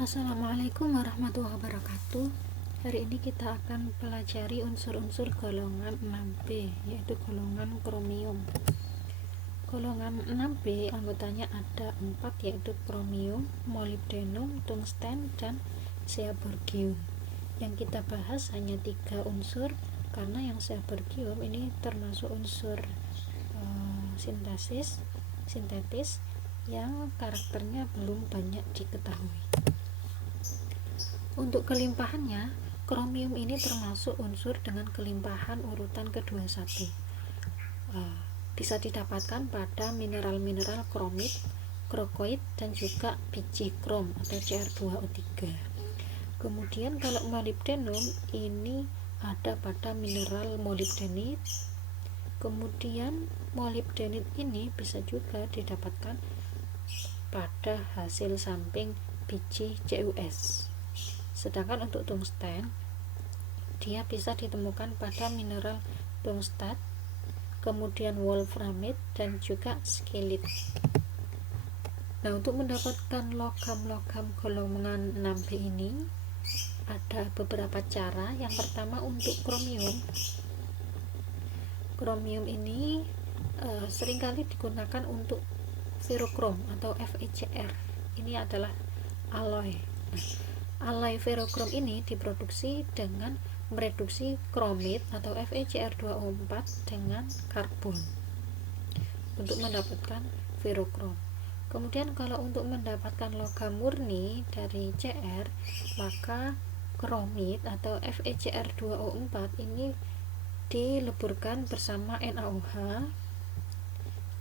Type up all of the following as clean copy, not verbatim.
Assalamualaikum warahmatullahi wabarakatuh. Hari ini kita akan pelajari unsur-unsur golongan 6B, yaitu golongan kromium. Golongan 6B anggotanya ada 4, yaitu kromium, molybdenum, tungsten, dan seaborgium. Yang kita bahas hanya 3 unsur, karena yang seaborgium ini termasuk unsur sintetis yang karakternya belum banyak diketahui. Untuk kelimpahannya, kromium ini termasuk unsur dengan kelimpahan urutan ke-21. Bisa didapatkan pada mineral-mineral kromit, krokoid, dan juga biji krom atau Cr2O3. Kemudian kalau molybdenum ini ada pada mineral molybdenit. Kemudian molybdenit ini bisa juga didapatkan pada hasil samping biji CuS. Sedangkan untuk tungsten, dia bisa ditemukan pada mineral tungstat, kemudian wolframit, dan juga skelit. Nah, untuk mendapatkan logam-logam golongan 6B ini ada beberapa cara. Yang pertama untuk kromium ini seringkali digunakan untuk ferrokrom atau FeCr. Ini adalah alloy. Alloy ferrokrom ini diproduksi dengan mereduksi kromit atau FeCr2O4 dengan karbon untuk mendapatkan ferrokrom. Kemudian kalau untuk mendapatkan logam murni dari Cr, maka kromit atau FeCr2O4 ini dileburkan bersama NaOH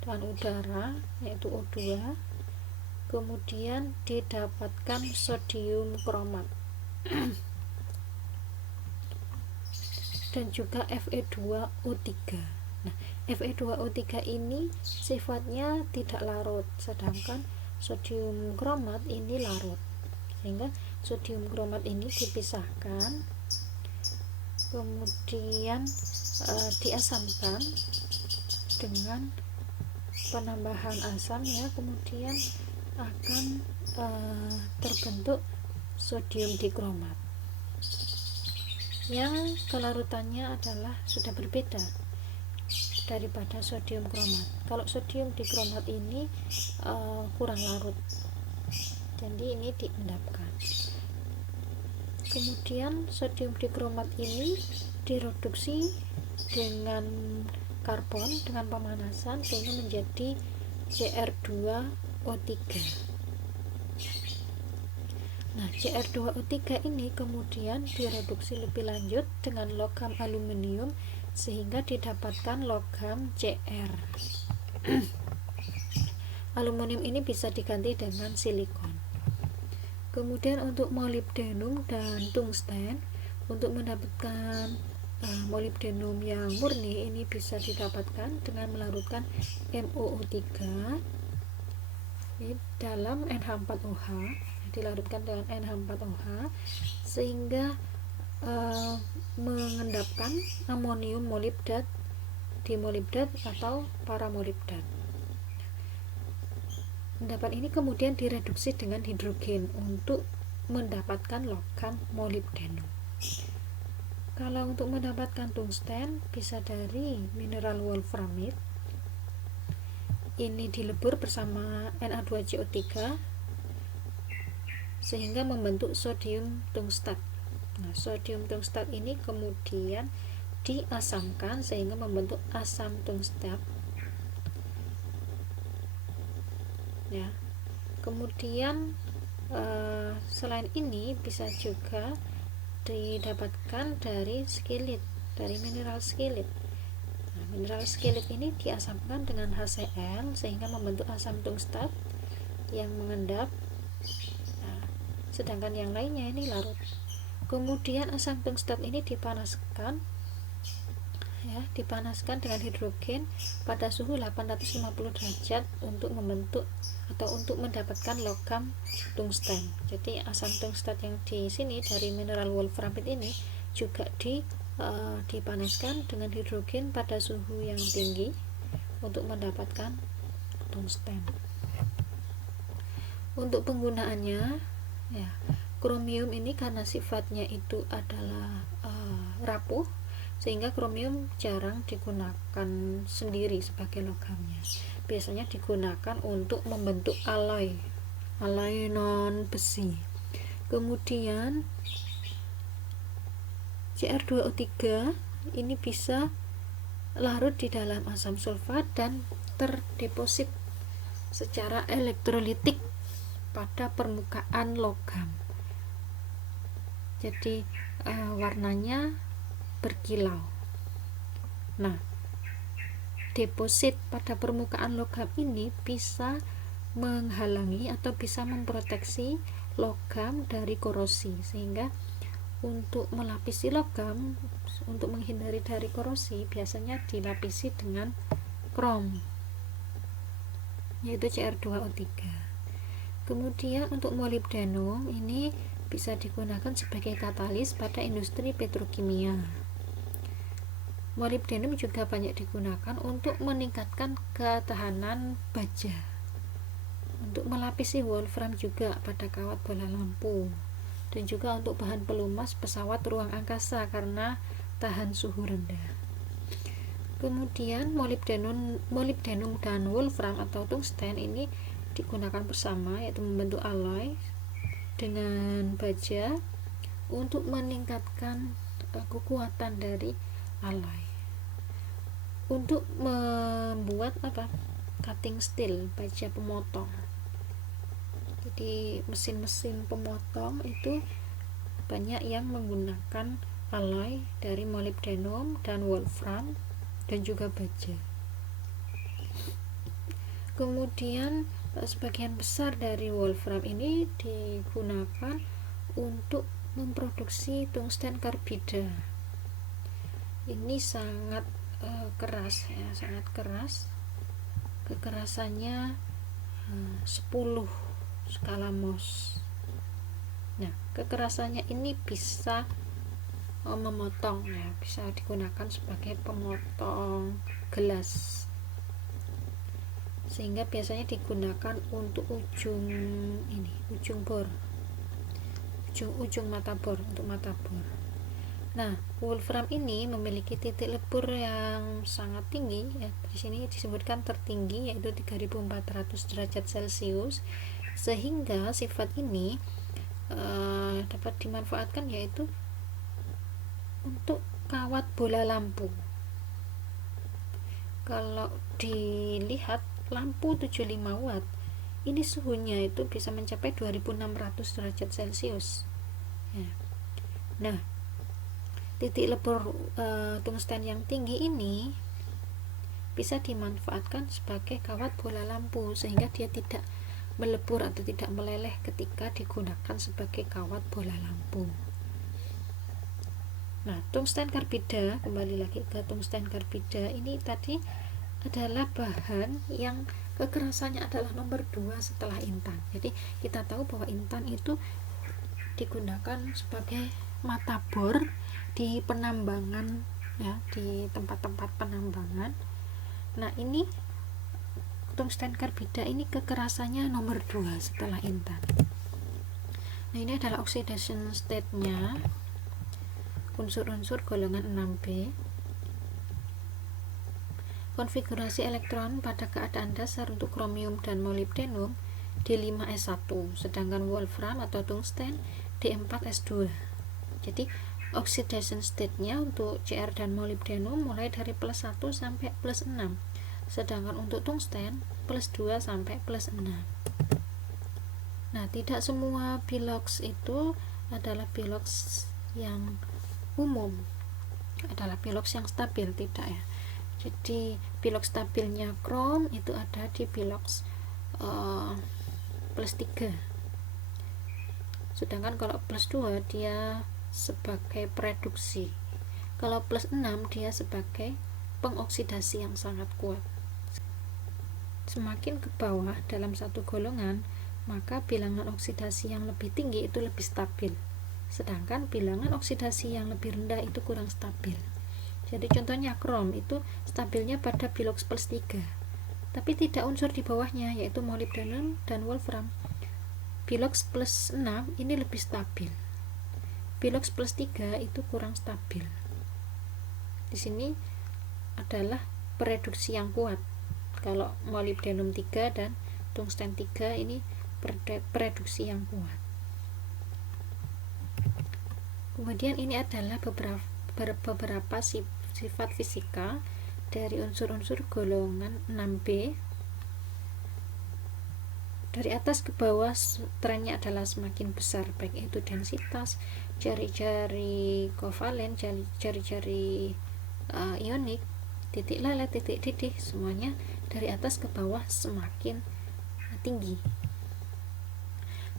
dan udara, yaitu O2. Kemudian didapatkan sodium kromat dan juga Fe2O3. Nah, Fe2O3 ini sifatnya tidak larut, sedangkan sodium kromat ini larut, sehingga sodium kromat ini dipisahkan, kemudian diasamkan dengan penambahan asam, kemudian akan terbentuk sodium dikromat yang kelarutannya adalah sudah berbeda daripada sodium kromat. Kalau sodium dikromat ini kurang larut, jadi ini diendapkan. Kemudian sodium dikromat ini direduksi dengan karbon dengan pemanasan sehingga menjadi Cr2O3. Nah, Cr2O3 ini kemudian direduksi lebih lanjut dengan logam aluminium sehingga didapatkan logam Cr. Aluminium ini bisa diganti dengan silikon. Kemudian untuk molybdenum dan tungsten, untuk mendapatkan molybdenum yang murni ini bisa didapatkan dengan melarutkan MoO3 dalam NH4OH, dilarutkan dengan NH4OH sehingga mengendapkan amonium molibdat, dimolibdat atau paramolibdat. Endapan ini kemudian direduksi dengan hidrogen untuk mendapatkan logam molybdenum. Kalau untuk mendapatkan tungsten bisa dari mineral wolframit. Ini dilebur bersama Na2CO3 sehingga membentuk sodium tungstat. Nah, sodium tungstat ini kemudian diasamkan sehingga membentuk asam tungstat. Kemudian selain ini bisa juga didapatkan dari skelit, dari mineral skelit. Nah, mineral skelit ini diasamkan dengan HCl sehingga membentuk asam tungstat yang mengendap. Nah, sedangkan yang lainnya ini larut. Kemudian asam tungstat ini dipanaskan dengan hidrogen pada suhu 850 derajat untuk membentuk atau untuk mendapatkan logam tungsten. Jadi asam tungstat yang di sini dari mineral wolframit ini juga dipanaskan dengan hidrogen pada suhu yang tinggi untuk mendapatkan tungsten. Untuk penggunaannya, ya. Kromium ini karena sifatnya itu adalah rapuh, sehingga kromium jarang digunakan sendiri sebagai logamnya. Biasanya digunakan untuk membentuk alloy non besi. Kemudian Cr2O3 ini bisa larut di dalam asam sulfat dan terdeposit secara elektrolitik pada permukaan logam. Jadi warnanya berkilau. Nah, deposit pada permukaan logam ini bisa menghalangi atau bisa memproteksi logam dari korosi, sehingga untuk melapisi logam, untuk menghindari dari korosi, biasanya dilapisi dengan krom, yaitu Cr2O3. Kemudian untuk molibdenum ini bisa digunakan sebagai katalis pada industri petrokimia. Molibdenum juga banyak digunakan untuk meningkatkan ketahanan baja, untuk melapisi wolfram juga pada kawat bola lampu, dan juga untuk bahan pelumas pesawat ruang angkasa karena tahan suhu rendah. Kemudian molibdenum dan wolfram atau tungsten ini digunakan bersama, yaitu membentuk alloy dengan baja untuk meningkatkan kekuatan dari alloy. Untuk membuat cutting steel, baja pemotong. Jadi mesin-mesin pemotong itu banyak yang menggunakan alloy dari molibdenum dan wolfram dan juga baja. Kemudian sebagian besar dari wolfram ini digunakan untuk memproduksi tungsten karbida. Ini sangat keras ya, sangat keras. Kekerasannya 10 skala Mohs. Nah, kekerasannya ini bisa memotong ya, bisa digunakan sebagai pemotong gelas, sehingga biasanya digunakan untuk ujung bor, ujung mata bor, untuk mata bor. Nah, wolfram ini memiliki titik lebur yang sangat tinggi ya, di sini disebutkan tertinggi, yaitu 3400 derajat Celcius, sehingga sifat ini dapat dimanfaatkan yaitu untuk kawat bola lampu. Kalau dilihat lampu 75 watt ini suhunya itu bisa mencapai 2600 derajat Celcius ya. Nah, titik lebur tungsten yang tinggi ini bisa dimanfaatkan sebagai kawat bola lampu, sehingga dia tidak melebur atau tidak meleleh ketika digunakan sebagai kawat bola lampu. Nah, tungsten karbida, kembali lagi ke tungsten karbida, ini tadi adalah bahan yang kekerasannya adalah nomor 2 setelah intan. Jadi kita tahu bahwa intan itu digunakan sebagai mata bor di penambangan ya, di tempat-tempat penambangan. Nah, ini tungsten karbida ini kekerasannya nomor 2 setelah intan. Nah, ini adalah oxidation state-nya unsur-unsur golongan 6B. Konfigurasi elektron pada keadaan dasar untuk kromium dan molibdenum D5S1, sedangkan wolfram atau tungsten D4S2. Jadi oxidation state-nya untuk Cr dan molibdenum mulai dari +1 sampai +6, sedangkan untuk tungsten +2 sampai +6. Nah, tidak semua bilox itu adalah bilox yang umum, adalah bilox yang stabil, tidak ya. Jadi bilox stabilnya krom itu ada di bilox +3, sedangkan kalau +2 dia sebagai reduksi, kalau +6 dia sebagai pengoksidasi yang sangat kuat. Semakin ke bawah dalam satu golongan, maka bilangan oksidasi yang lebih tinggi itu lebih stabil, sedangkan bilangan oksidasi yang lebih rendah itu kurang stabil. Jadi contohnya krom itu stabilnya pada bilox +3, tapi tidak unsur di bawahnya, yaitu molibdenum dan wolfram. Bilox plus 6 ini lebih stabil, Bilox plus 3 itu kurang stabil. Di sini adalah pereduksi yang kuat. Kalau molybdenum 3 dan tungsten 3 ini pereduksi yang kuat. Kemudian ini adalah beberapa sifat fisika dari unsur-unsur golongan 6B. Dari atas ke bawah trennya adalah semakin besar, baik itu densitas, jari-jari kovalen, jari-jari ionik, titik lele, titik didih, semuanya dari atas ke bawah semakin tinggi.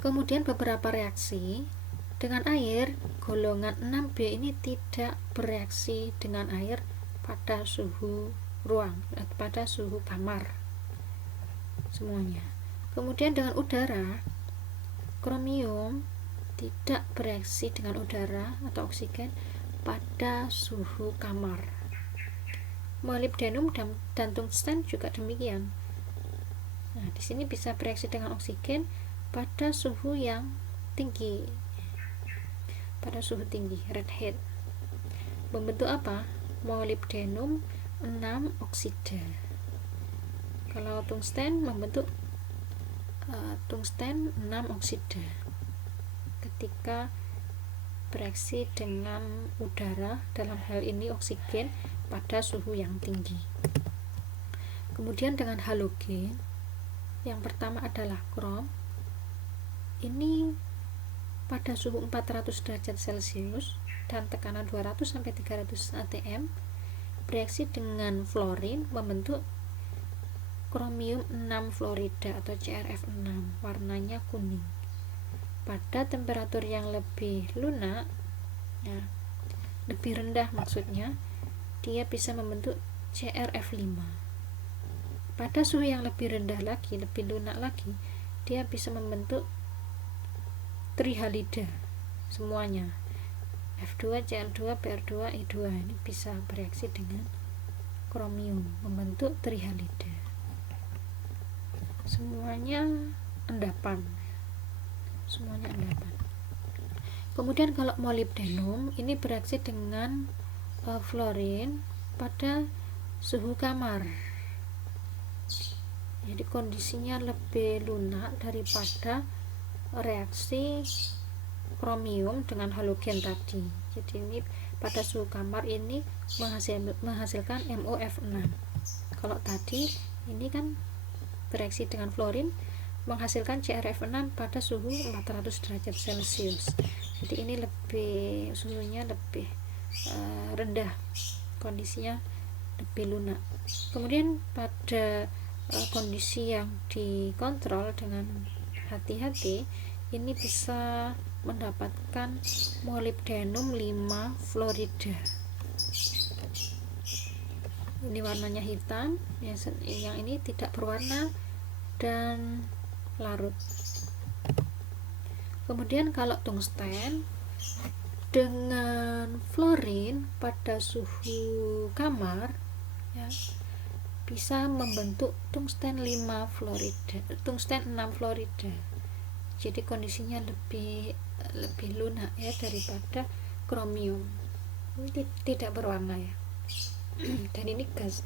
Kemudian beberapa reaksi dengan air golongan 6B ini tidak bereaksi dengan air pada suhu ruang, pada suhu kamar semuanya. Kemudian dengan udara, kromium tidak bereaksi dengan udara atau oksigen pada suhu kamar. Molybdenum dan tungsten juga demikian. Nah, di sini bisa bereaksi dengan oksigen pada suhu yang tinggi, pada suhu tinggi, red heat. Membentuk apa? Molybdenum 6 oksida. Kalau tungsten membentuk tungsten 6 oksida ketika bereaksi dengan udara, dalam hal ini oksigen, pada suhu yang tinggi. Kemudian dengan halogen, yang pertama adalah krom. Ini pada suhu 400 derajat Celcius dan tekanan 200 sampai 300 atm bereaksi dengan fluorin membentuk kromium 6 fluorida atau CrF6, warnanya kuning. Pada temperatur yang lebih lunak, ya, lebih rendah maksudnya, dia bisa membentuk CrF5. Pada suhu yang lebih rendah lagi, lebih lunak lagi, dia bisa membentuk trihalida semuanya, F2, Cl2, Br2, I2. Ini bisa bereaksi dengan kromium membentuk trihalida. Semuanya endapan. Kemudian kalau molybdenum ini bereaksi dengan fluorin pada suhu kamar. Jadi kondisinya lebih lunak daripada reaksi kromium dengan halogen tadi. Jadi ini pada suhu kamar ini menghasilkan MoF6. Kalau tadi ini kan bereaksi dengan fluorin menghasilkan CrF6 pada suhu 400 derajat Celcius. Jadi ini suhunya lebih rendah, kondisinya lebih lunak. Kemudian pada kondisi yang dikontrol dengan hati-hati, ini bisa mendapatkan molybdenum 5 fluorida. Ini warnanya hitam, yang ini tidak berwarna dan larut. Kemudian kalau tungsten dengan fluorin pada suhu kamar, ya, bisa membentuk tungsten 5 fluorida, tungsten 6 fluorida. Jadi kondisinya lebih lunak ya daripada kromium. Ini tidak berwarna ya. Dan ini gas.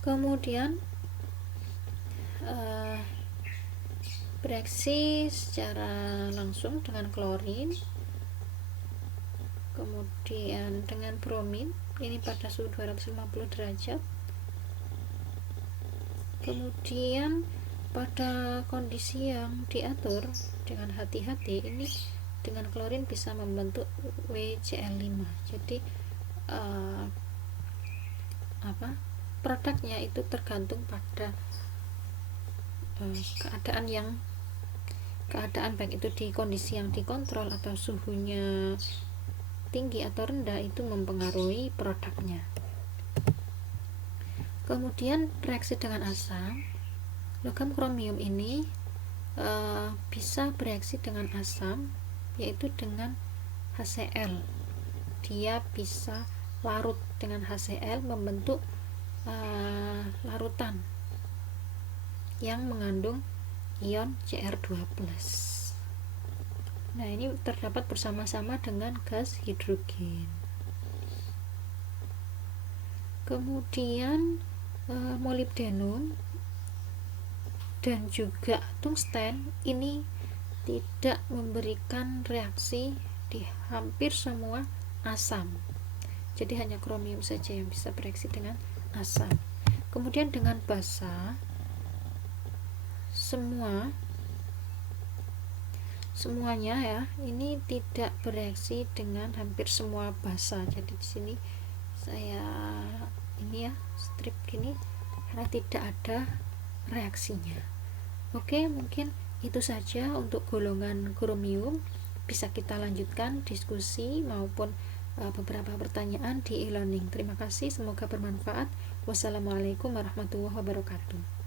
Kemudian bereaksi secara langsung dengan klorin, kemudian dengan bromin, ini pada suhu 250 derajat. Kemudian pada kondisi yang diatur dengan hati-hati, ini dengan klorin bisa membentuk WCl5. Jadi produknya itu tergantung pada keadaan baik itu di kondisi yang dikontrol atau suhunya tinggi atau rendah, itu mempengaruhi produknya. Kemudian bereaksi dengan asam, logam kromium ini bisa bereaksi dengan asam, yaitu dengan HCl. Dia bisa larut dengan HCl membentuk larutan yang mengandung ion Cr2+. Nah, ini terdapat bersama-sama dengan gas hidrogen. Kemudian molibdenum dan juga tungsten ini tidak memberikan reaksi di hampir semua asam. Jadi hanya kromium saja yang bisa bereaksi dengan asam. Kemudian dengan basa semuanya ya, ini tidak bereaksi dengan hampir semua basa. Jadi di sini saya ini ya strip gini karena tidak ada reaksinya. Oke, mungkin itu saja untuk golongan kromium. Bisa kita lanjutkan diskusi maupun beberapa pertanyaan di e-learning. Terima kasih, semoga bermanfaat. Wassalamualaikum warahmatullahi wabarakatuh.